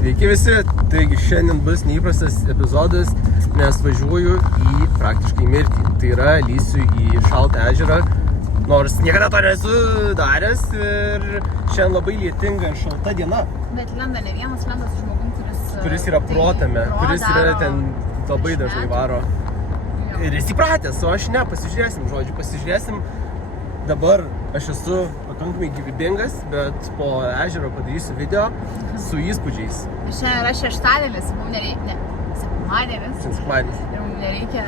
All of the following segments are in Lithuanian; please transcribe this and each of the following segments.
Sveiki visi, taigi šiandien bus neįprastas epizodas, nes važiuoju į praktiškai mirtį. Tai yra, lysiu į šaltą ežerą, nors niekada to nesu daręs ir šiandien labai lietinga ir šalta diena. Bet lenda ne vienas, lenda su žmogum, kuris yra protame, kuris yra ten labai dažnai varo. Ir jis įpratęs, o aš ne, pasižiūrėsim. Dabar aš esu pakankamai gyvybingas, bet po ežero padarysiu video su įspūdžiais. Šiandien yra šeštadienis, mums nereikia, sekmadienis. Ir mums nereikia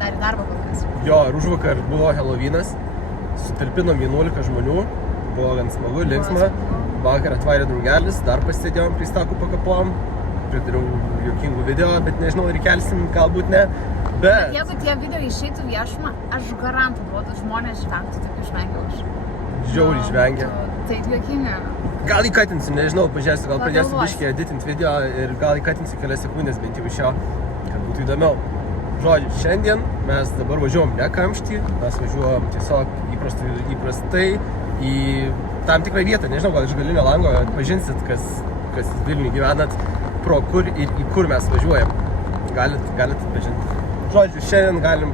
dar į darbą kol kas. Jo, ir užvakar buvo Helovynas, sutalpinom 11 žmonių, buvo gan smagu, linksma. Vakar atvarė draugelis, dar pasėdėjom, pristakų pakapom, pridariau juokingų video, bet nežinau, ar įkelsim, galbūt ne. Bet jeigu tie video išeitų viešumą, aš garantu duodu, žmonės žvengtų, tokių žvengiau aš. Žiauriai žvengia. Tai juokinga. Gal įkatinsiu, nežinau, pažiūrėsiu, gal pradėsiu biškį editinti video ir gal įkatinsiu kelias sekundės bent jau iš jo, kad būtų įdomiau. Žodžiu, šiandien mes dabar važiuojam ne kamštį, mes važiuojam tiesiog įprastai į tam tikrą vietą, nežinau, gal iš galinio lango atpažinsit, kas Vilniuje gyvenat, pro kur ir į kur mes važiuojam. Galit atpažinti. Žodžiu, šiandien galime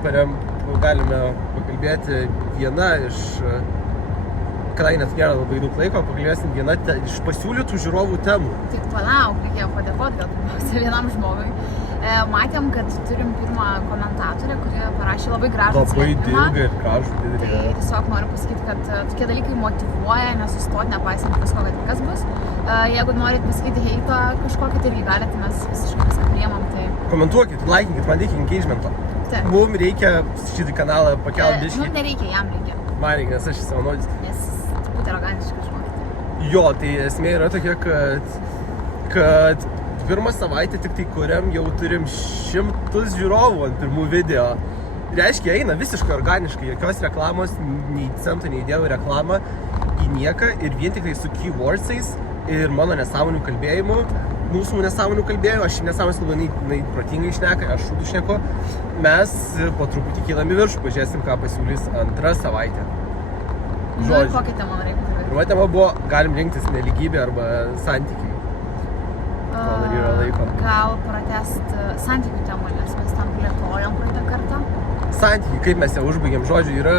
pakalbėti vieną iš, kadangi net nėra labai daug laiko, pakalbėsim vieną iš pasiūlytų žiūrovų temų. Tai palauk, reikėjo padėkoti gal pirmiausia vienam žmogui. Matėm, kad turim pirmą komentatorę, kuri parašė labai gražų atsiliepimą. Labai ilgą ir gražų didelį. Tai tiesiog noriu pasakyti, kad tokie dalykai motyvuoja, nesustoti, nepaisant visko, kad kas bus. Jeigu norit pasakyti heitą kažkokį, tai irgi galite, mes visiškai viską priemam. Tai... Komentuokit, laikinkit, man reikia engagemento. Mums reikia šitą kanalą pakelti biškį. Mums nereikia, jam reikia. Man reikia, nes aš savanaudis. Nes truputį arogantiškas žmogus. Jo, tai esmė yra tokia, kad pirmą savaitę tik tai kuriam jau turim 100 žiūrovų ant pirmų video. Reiškia, eina visiškai organiškai, jokios reklamos, nei cento neįdėjau reklamą į nieką ir vien tik tai su keywordsais ir mano nesąmonių kalbėjimu, mūsų nesąmonių kalbėjimo, aš nesąmonės kalbu, nei protingai šneka, aš šūdų šneku, mes po truputį kylam į viršų, pažiūrėsim, ką pasiūlys antrą savaitę. Žodžiu. Kokią temą reikia kalbėti? Pirma tema buvo, galim rinktis nelygybę arba santykiai. Kol dar yra laiko. Gal pratęst santykių temą, nes mes tam plėtojom praeitą kartą. Santykiai, kaip mes ją užbaigėm, žodžiu, yra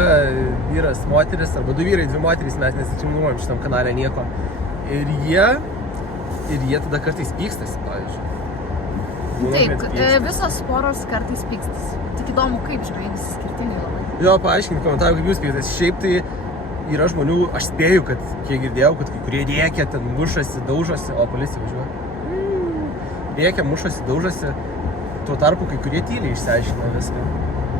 vyras, moteris, arba 2 vyrai, 2 moterys, mes nesitriminuojam šitam kanale nieko. Ir jie tada kartais pykstasi, pavyzdžiui. Taip, visos poros kartais pykstasi. Tik įdomu, kaip, žinai, visi skirtingai labai. Jo, paaiškink komentarų, kaip jūs pykstasi. Šiaip tai yra žmonių, aš spėju, kad kiek girdėjau, kad kai kurie rėkia, ten mušasi, daužosi, o policija važiuoja. Rėkia, mušasi, daužosi, tuo tarpu kai kurie tyliai išsiaiškina viską.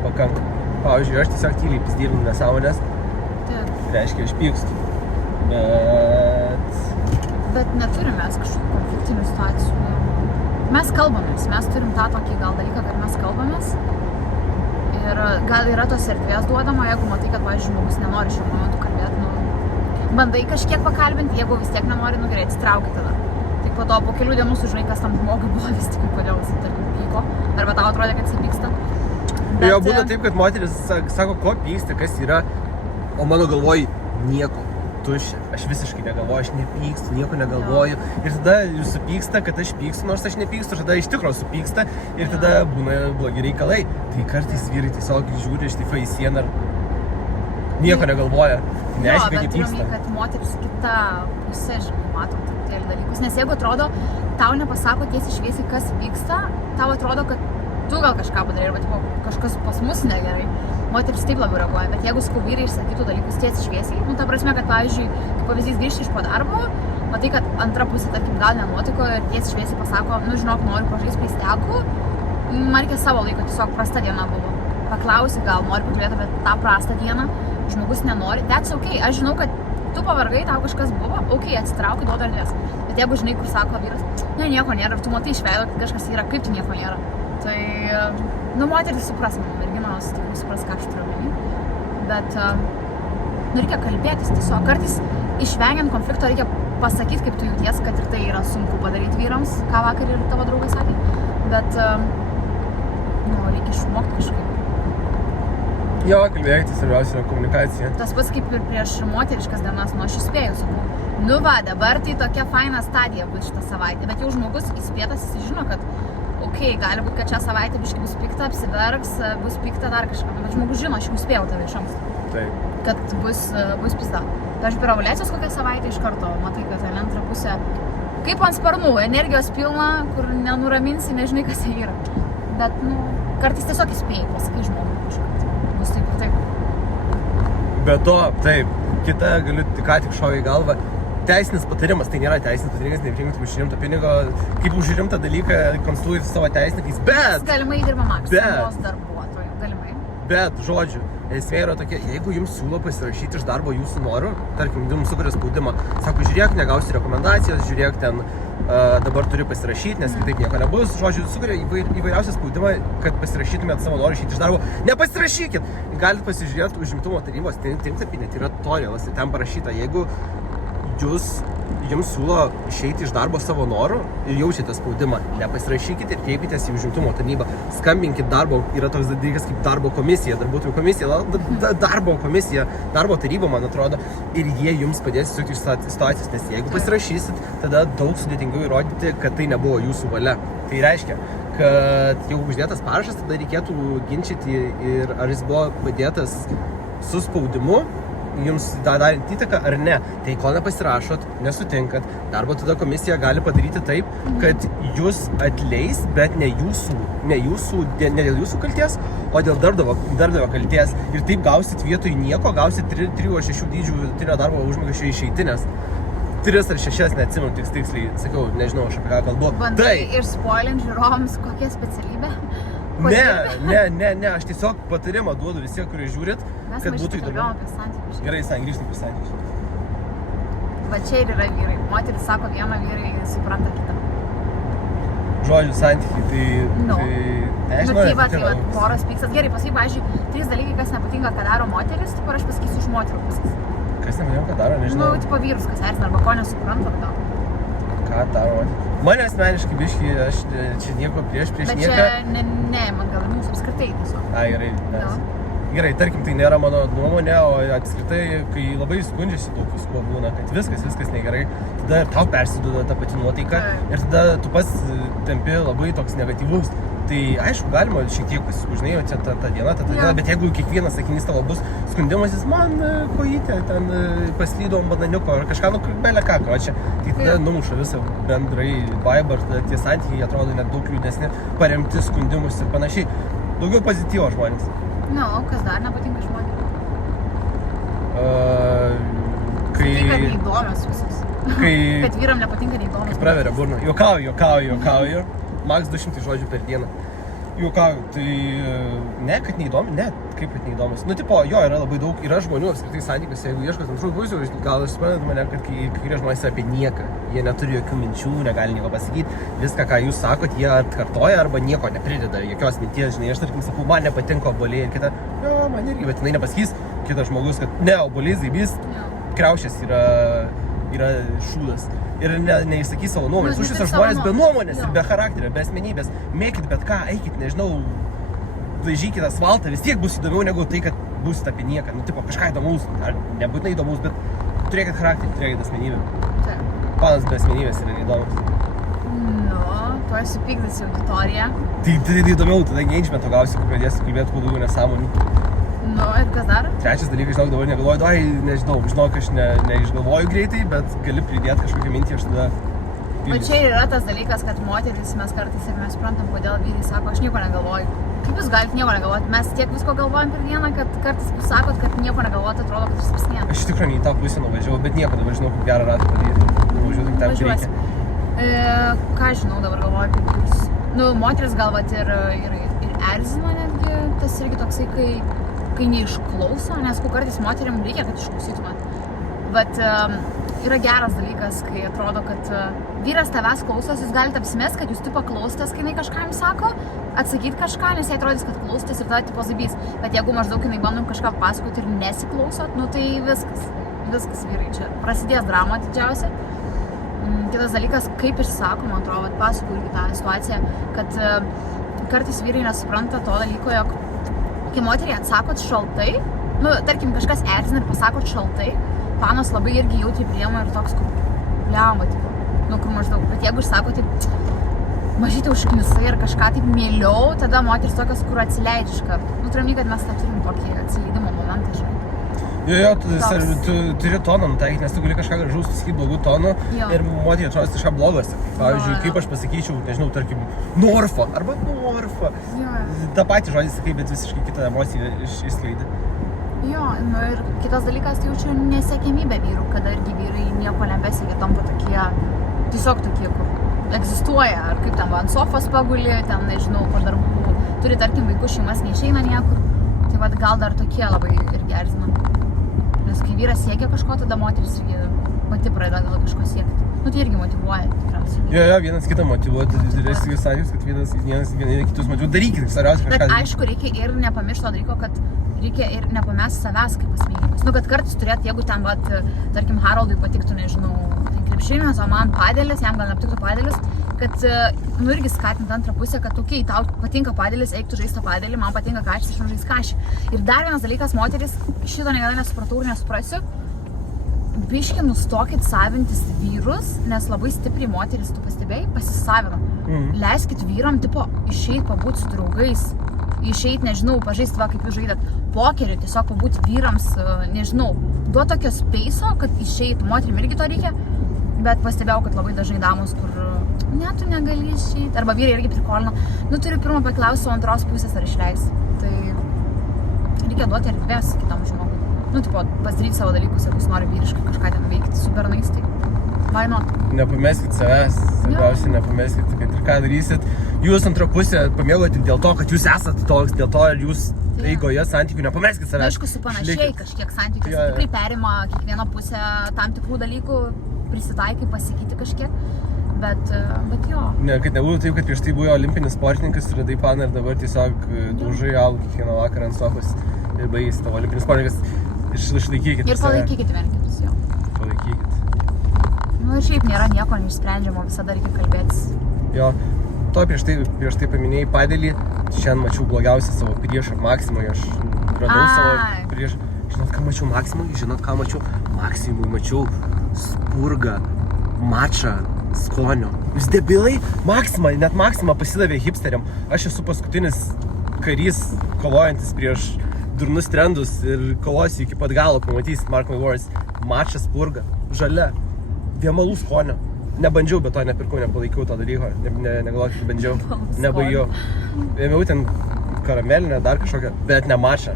Pakankamai. Pavyzdžiui, aš tiesiog tyliai pizdyrinu nesąmonės. Reiškia, aš pykstu. Bet neturime mes kažkokių konfliktinių situacijų. Mes kalbamės, mes turim tą tokį gal dalyką, kad mes kalbamės. Ir gal yra tos erdvės duodama, jeigu matai, kad, pavyzdžiui, žmogus nenori šiuo momentu kalbėti, bandai kažkiek pakalbinti, jeigu vis tiek nenori, gerai, atsitrauki tada. Tik po to, po kelių dienų sužinai, kas tam žmogui buvo vis tik, kodėl jis, tarkim, pyko. Arba tau atrodė, kad jis pyksta. Bet... Jo, būna taip, kad moteris sako, ko pyksta, kas yra, o mano galvoj nieko. Tuščia. Aš visiškai negalvoju, aš nepykstu, nieko negalvoju. Ir tada jūs supyksta, kad aš pykstu, nors aš nepykstu, tada iš tikro supyksta ir tada būna blogi reikalai. Tai kartais vyrai tiesiog žiūri štifą į sieną ir nieko negalvoja. Neaiškiai, kad nepyksta. Jo, bet kad moteris kita pusė, žinai, matom truputėlį dalykus. Nes jeigu atrodo, tau nepasako tiesiai šviesiai, kas vyksta, tau atrodo, kad tu gal kažką padarai, arba tipo, kažkas pas mus negerai. Moteris taip labiau reaguoja, bet jeigu sakau, vyrai išsakytų dalykus tiesiai šviesiai, ta prasme, kad, pavyzdžiui, kaip pavyzdys grįžti iš po darbo, matai, kad antra pusė, tarkim, gal nenutiko ir tiesiai šviesiai pasako, žinok, noriu pažaisti pleistekų, man reikia savo laiko, tiesiog prasta diena buvo. Paklausi, gal nori pakalbėti apie tą prastą dieną, žmogus nenori, that's okay, aš žinau, kad tu pavargai, tau kažkas buvo, okay, atsitrauki, duodu erdvės. Bet jeigu žinai, kur sako vyras, nieko nėra, ir tu matai iš veido, kad kažkas yra, kaip tu nieko nėra. Tai, moteris supras, merginos tikrai supras, ką aš turiu omeny. Bet, reikia kalbėtis tiesiog. Kartais išvengiant konflikto reikia pasakyti, kaip tu jauties, kad ir tai yra sunku padaryti vyrams, ką vakar ir tavo draugas sakė. Bet, reikia išmokti kažkaip. Jo, kalbėti, svarbiausia yra komunikacija. Tas pats kaip ir prieš moteriškas dienas, aš įspėjau, sakau, Nu va, dabar tai tokia faina stadija bus šitą savaitę, bet jau žmogus įspėtas, jis žino, kad gali būti, kad šią savaitę biškai bus pikta, apsiverks, bus pikta dar kažką, bet žmogus žino, aš jau spėjau tave iš anksto, kad bus pizda. Tai aš per ovulacijos kokią savaitę iš karto, matai, kad antrą pusę, kaip ant sparnų, energijos pilna, kur nenuraminsi, nežinai, kas jie yra. Bet, kartais tiesiog įspėjai, pasakai žmogui, kad bus taip ir taip. Be to, taip, kita galiu ką tik šovė į galvą. Teisinis patarimas, tai nėra teisinis patarimas, nepriimti už rimtą pinigo, kaip už rimtą dalyką konsultuoti savo teisininkais, bet... Galimai dirba maksimos darbuotojų, galimai. Bet, žodžiu, esmė yra tokia, jeigu jums siūlo pasirašyti iš darbo jūsų norų, tarkim, jums sukuria spaudimą, sako, žiūrėk, negausi rekomendacijos, žiūrėk, ten dabar turi pasirašyti, nes kitaip nieko nebus, žodžiu, sukuria įvairiausią spaudimą, kad pasirašytumėt savo norų išeiti iš darbo. Nepasirašykit! Galite pasižiūrėti užimtumo tarnybos tinklapį, net yra tutorialas, ten parašyta, jeigu jums siūlo išeiti iš darbo savo norų ir jaučiate spaudimą, nepasirašykite ir kreipkitės į užimtumo tarnybą. Skambinkit darbo, yra toks dalykas kaip darbo komisija, darbuotojų komisija, darbo komisija, darbo taryba, man atrodo, ir jie jums padės išsukti iš situacijos, nes jeigu pasirašysit, tada daug sudėtingiau įrodyti, kad tai nebuvo jūsų valia. Tai reiškia, kad jau uždėtas parašas, tada reikėtų ginčyti ir ar jis buvo padėtas su spaudimu, jums darant įtaką ar ne. Tai kol nepasirašot, nesutinkat, darbo tada komisija gali padaryti taip, kad jūs atleis, bet ne dėl jūsų kalties, o dėl darbdavio kalties. Ir taip gausit vietoj nieko, gausit 3 ar 6 dydžių vidutinio darbo užmokesčio išeitinės. 3 ar 6, neatsimenu tiksliai, sakiau, nežinau, aš apie ką kalbu. Bandai ir spoilint žiūrovams kokią specialybę? Ne, aš tiesiog patarimą duodu visiems, kurie žiūrit, kad būtų įdomu. Mes apie santykius. Gerai, grįžtam apie santykius. Va čia ir yra vyrai. Moteris sako vieną, vyrai supranta kitą. Žodžiu, santykiai, tai nežinau. Tai va, poros pykstas. Gerai, pasakyk, pavyzdžiui, 3 dalykai, kas nepatinka, ką daro moteris, tai aš pasakysiu iš moterų pusės. Kas nepatinka, ką daro, nežinau. Tipo vyrus, kas erzina, arba ko nesupranta gal. Ką daro moteris? Mane asmeniškai biški, aš čia nieko prieš bet nieką. Bet čia ne, man gal mūsų apskritai tiesiog. Gerai, Gerai, tarkim, tai nėra mano nuomonė, o apskritai, kai labai skundžiasi daug visko būna, kad viskas negerai, tada ir tau persiduoda ta pati nuotaika ir tada tu pats tampi labai toks negatyvus. Tai aišku, galima šiek tiek pasiskūžinai, o čia ta diena, bet jeigu kiekvienas sakinys tavo bus skundimasis, man kojytė, ten paslydo ant bananiuko ar kažką, belė ką, o čia, tai tada numuša visą bendrai vibe, ir tada tie santykiai atrodo net daug liūdesni, paremti skundimus ir panašiai. Daugiau pozityvo žmonės. Kas dar nepatinka iš moterų? Kai... Sakai, kad neįdomios visos. Kad vyram nepatinka neįdomios. Kai praveria burną. Juokauju. Maks 200 žodžių per dieną. Juokauju. Tai ne, kad neįdomi, ne, kaip kad neįdomios. Yra labai daug, yra žmonių apskritai santykiuose, jeigu ieškos antrų pusių, gal aš suprantu mane, kad kai yra žmonės apie nieką, jie neturi jokių minčių, negali nieko pasakyti, viską, ką jūs sakot, jie atkartoja arba nieko neprideda, jokios minties, žinai, aš tarkim sakau, man nepatinka obuoliai ir kita, man irgi, bet jinai nepasakys kitas žmogus, kad ne, obuoliai zaibys, kriaušės yra šūdas. Ir neįsakys savo nuomonės. Už visos žmonės be nuomonės ir be charakterio, be asmenybės. Mėkit bet ką, eikit, nežinau, laižykit asfaltą, vis tiek bus įdomiau negu tai, kad būsit apie nieką. Kažką įdomaus, ar nebūtinai įdomaus, bet turėkit charakterį, turėkit asmenybę. Panas be asmenybės yra įdomus. Tu esi pykdas į auditoriją. Tai įdomiau, tada engagement gausi, kai pradėsi kalbėti kuo daugiau nesąmonių. Ir kas dar? Trečias dalykas, dabar negalvoju, žinok, aš neišgalvoju greitai, bet gali pridėti kažkokią mintį, aš tada... O čia yra tas dalykas, kad moteris mes kartais ir mes suprantam, kodėl vyrai sako, aš nieko negalvoju. Kaip jūs galite nieko negalvoti? Mes tiek visko galvojam per dieną, kad kartais jūs sakot, kad nieko negalvoti, atrodo, kad jūs pasniegate. Aš iš tikrųjų ne į tą pusę nuvažiavau, bet nieko dabar žinau, kaip gerą ratą padaryti. Nuvažiuotum tam, kur reikia. Ką žinau, dabar galvoju, kaip jūs... Moteris gal vat ir erzina netgi, tas irgi toksai, kai neišklauso, nes kartais moteriam reikia, kad išklausytumėt. Bet yra geras dalykas, kai atrodo, kad vyras tavęs klausos, jūs galite apsimest, kad jūs tipo klausotės, kai jinai kažką jums sako, atsakyti kažką, nes jai atrodys, kad klausotės ir tada tipo zabys. Bet jeigu maždaug jinai bandom kažką pasakoti ir nesiklausot, tai viskas vyrai čia. Prasidės drama didžiausia. Kitas dalykas, kaip išsako, man atrodo, pasakoju irgi tą situaciją, kad kartais vyrai nesupranta to dalyko, jog kai moteriai atsakot šaltai, tarkim, kažkas erzina ir pasakot šaltai, panos labai irgi jautriai priima ir toks, kur bliamba, tipo, nu, kur maždaug, bet jeigu išsako, taip, mažytį užknisai ir kažką taip mieliau, tada moteris tokios, kur atsileidžia iš karto. Nu, turiu, kad mes tą turim tokį atsileidimo momentą, žinai. Jo, tu turi toną nutaikyti, nes tu gali kažką gražaus pasakyti blogų tonų ir moteriai atrodo kažką blogas. Pavyzdžiui, kaip aš pasakyčiau, nežinau, tarkim, Norfa arba Norfa. Ta pati žodį sakai, bet visiškai kitą emociją išskleidi. Jo, nu ir kitas dalykas, tai jaučiu nesiekiamybę vyrų, kada irgi vyrai nieko nebesiekia, tampa tokie, tiesiog tokie, kur egzistuoja, ar kaip ten ant sofos paguli, ten, nežinau, po darbų, turi, tarkim, vaikų šeimas, neišeina niekur, tai vat gal dar tokie labai irgi erzina. Nes kai vyras siekia kažko, tada moteris irgi pati pradeda gal kažko siekti. Nu, tai irgi motyvuoja, tikriausiai. Jo, vienas kitą motyvuoja, tai didesnis sąjungos, kad vienas kitus motyvuoja. Darykit, svarbiausia kažką. Bet aišku, reikia ir nepamiršti to dalyko, kad reikia ir nepamesti savęs kaip asmenybės. Nu, kad kartais turėt, jeigu ten, vat, tarkim, Haroldui patiktų, nežinau, krepšinis, o man padėlis, jam gal nepatiktų padėlis, kad, nu, irgi skatint antrą pusę, kad, okei, tau patinka padėlis, eik tu žaisti tą padėlį, man patinka kaštis, aš žaisti kašį. Ir dar vienas dalykas, moteris, šito niekada nesupratau ir nesuprasiu, biški nustokit savintis vyrus, nes labai stipriai moteris, tu pastebėjai, pasisavina. Leiskit vyram, tipo, išeit pabūt su draugais, išeit, nežinau, pažaisti, va, kaip jūs žaidat pokerį, tiesiog pabūt vyrams, nežinau, duot tokio speiso, kad išeit, moterim irgi to reikia, bet pastebėjau, kad labai dažnai damos, kur ne, tu negali išeit, arba vyrai irgi prikolino, nu, turiu pirmą paklausti, o antros pusės ar išleis, tai reikia duoti erdvės kitam žmogui. Nu, tipo, pasidaryti savo dalykus, jeigu jūs nori vyriškai kažką ten veikti su bernais, tai why not? Nepameskit savęs, svarbiausia, nepameskit, kad ir ką darysit. Jūs antrą pusę pamėgoti dėl to, kad jūs esate toks, dėl to ir jūs eigoje santykių nepameskit savęs. Aišku, supanašiai kažkiek santykius, tikrai perima kiekvieną pusę tam tikrų dalykų, prisitaikai, pasakyti kažkiek, bet jo. Ne, kad nebūtų taip, kad prieš tai buvo olimpinis sportininkas ir radai paną ir dabar tiesiog dužai alų kiekvieną vakarą ant sofos ir baigys tavo olimpinis sportininkas. Išlaikykit. Ir palaikykit vieni kitus, jo. Palaikykit. Nu ir šiaip nėra nieko neišsprendžiamo, visada reikia kalbėtis. Jo, to prieš tai paminėjai padėlį, šiandien mačiau blogiausią savo priešą Maksimui, aš radau savo priešą. Žinot, ką mačiau Maksimui? Maksimui mačiau spurgą, mačą, skonio. Jūs debilai? Net Maksima pasidavė hipsteriam. Aš esu paskutinis karys, kovojantis prieš durnus trendus ir kovosiu iki pat galo, pamatysit, mark my words, mačas spurga, žalia, viemalų skonio. Nebandžiau, bet to nepirkau, nepalaikiau to dalyko, negalvoju, kad bandžiau, nebaigiau. Ėmiau ten karamelinę, dar kažkokią, bet ne mačą.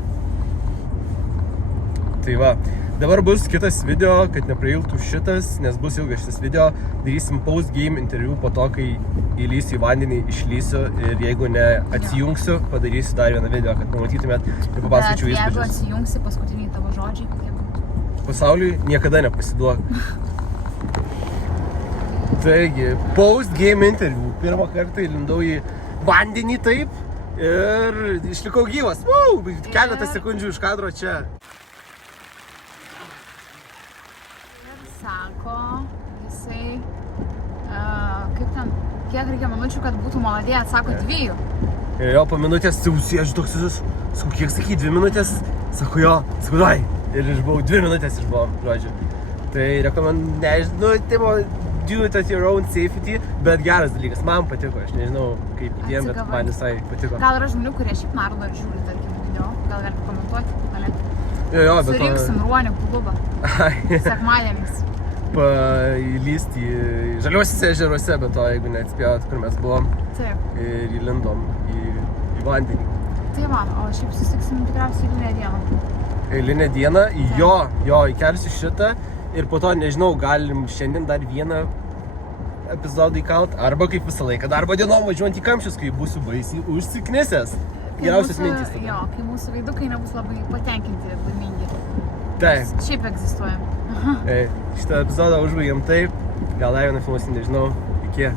Tai va, dabar bus kitas video, kad neprailgtų šitas, nes bus ilgas šitas video. Darysim post-game interviu po to, kai įlysiu į vandenį, išlysiu ir jeigu ne atsijungsiu, padarysiu dar vieną video, kad pamatytumėt ir papasakočiau įspūdžius. Bet jeigu atsijungsi, paskutiniai tavo žodžiai, kokie būtų? Pasauliui niekada nepasiduok. Taigi, post-game interview. Pirmą kartą įlindau į vandenį taip ir išlikau gyvas. Keletą sekundžių iš kadro čia. Sako, jisai, kaip ten, kiek reikia minučių, kad būtų maladėje, atsako 2. Jo, po minutės, aš toks, sakau, kiek sakai, 2 minutės, sakau, jo, sakau, dai. Ir išbuvau, 2 minutės išbuvau, žodžiu. Tai rekomenduoju, tipo, do it at your own safety, bet geras dalykas, man patiko, aš nežinau kaip jiem, bet man visai patiko. Gal yra žmonių, kurie šiaip nardo ir žiūri, tarkim, video, gal galite komentuoti, galėtų. Jo, bet surinksim ruonių klubą, sekmadieniais. Įlysti į Žaliuosiuose ežeruose, bet to, jeigu neatspėjot, kur mes buvom. Taip. Ir įlindom į vandenį. Tai man, o šiaip susitiksim tikriausiai eilinę dieną. Eilinę dieną? Jo, įkelsiu šitą ir po to, nežinau, galim šiandien dar vieną epizodą įkalt, arba kaip visą laiką darbo dienom važiuojant į kamščius, kai būsiu baisiai užsiknisęs. Geriausias mintis tada. Jo, kai mūsų veidukai nebus labai patenkinti ir laimingi. Taip. Šiaip egzistuojam. Šitą epizodą užbaigiam taip, gal dar vieną filmuosim, nežinau, iki.